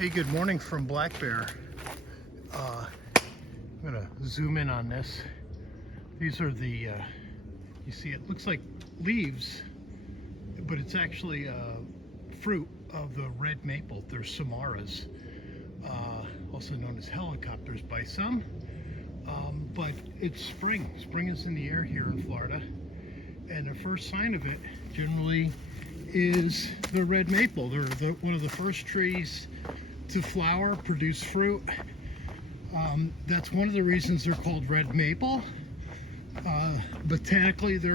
Hey, good morning from Black Bear. I'm gonna zoom in on this. These are the, you see it looks like leaves, but it's actually fruit of the red maple. They're samaras, also known as helicopters by some. But it's spring. Spring is in the air here in Florida. And the first sign of it generally is the red maple. They're one of the first trees to flower, produce fruit. That's one of the reasons they're called red maple. Botanically, they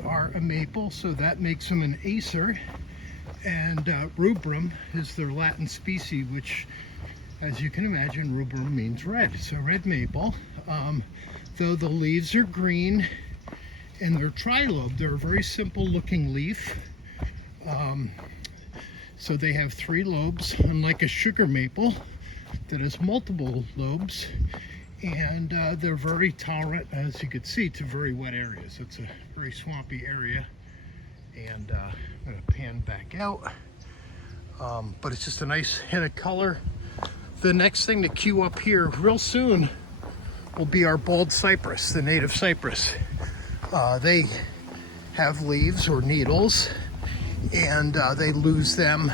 are a maple, so that makes them an Acer. And rubrum is their Latin species, which, as you can imagine, rubrum means red. So red maple. Though the leaves are green and they're trilobed, they're a very simple looking leaf. So they have 3 lobes, unlike a sugar maple that has multiple lobes. And they're very tolerant, as you can see, to very wet areas. It's a very swampy area. And I'm going to pan back out. But it's just a nice hint of color. The next thing to queue up here real soon will be our bald cypress, the native cypress. They have leaves or needles, and they lose them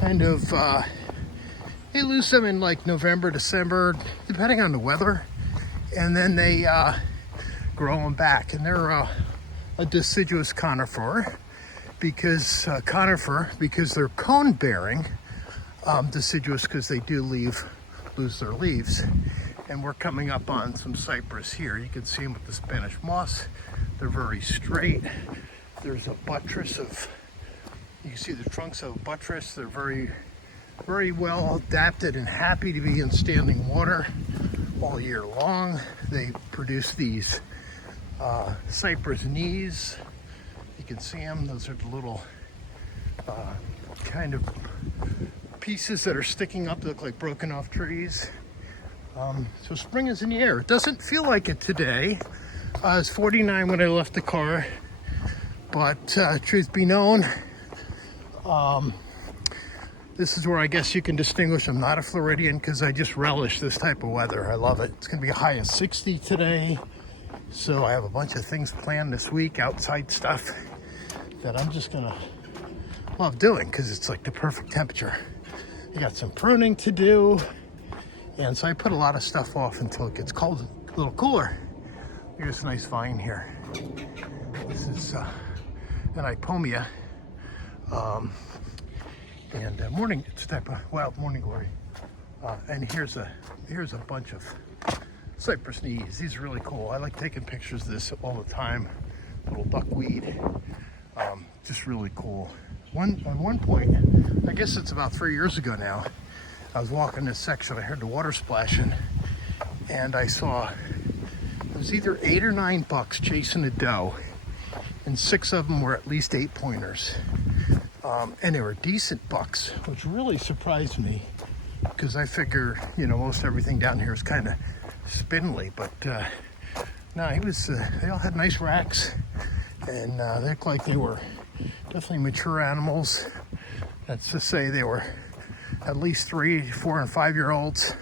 they lose them in like November, December, depending on the weather, and then they grow them back. And they're a deciduous conifer because they're cone bearing, deciduous because they do lose their leaves. And we're coming up on some cypress here. You can see them with the Spanish moss. They're very straight. There's a buttress of, you can see the trunks of a buttress. They're very, very well adapted and happy to be in standing water all year long. They produce these cypress knees. You can see them. Those are the little kind of pieces that are sticking up that look like broken off trees. So spring is in the air. It doesn't feel like it today. It was 49 when I left the car, but truth be known, this is where I guess you can distinguish I'm not a Floridian, because I just relish this type of weather. I love it. It's going to be a high of 60 today, so I have a bunch of things planned this week, outside stuff, that I'm just going to love doing because it's like the perfect temperature. I got some pruning to do. And so I put a lot of stuff off until it gets cold, a little cooler. Here's a nice vine here. This is an ipomia. Morning, it's a type of wild morning glory. And here's a bunch of cypress knees. These are really cool. I like taking pictures of this all the time. Little duckweed, just really cool. At one point, I guess it's about 3 years ago now, I was walking this section, I heard the water splashing, and I saw, it was either 8 or 9 bucks chasing a doe, and 6 of them were at least 8 pointers. And they were decent bucks, which really surprised me, because I figure, most everything down here is kind of spindly, but no, they all had nice racks, and they looked like they were definitely mature animals. That's to say they were at least 3, 4, and 5-year-olds.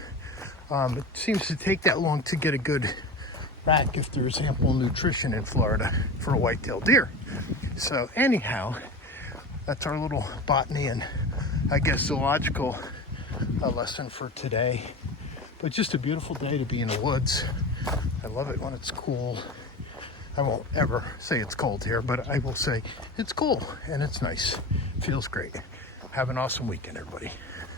It seems to take that long to get a good rack if there's ample nutrition in Florida for a white-tailed deer. So anyhow, that's our little botany and I guess zoological lesson for today. But just a beautiful day to be in the woods. I love it when it's cool. I won't ever say it's cold here, but I will say it's cool and it's nice. Feels great. Have an awesome weekend, everybody.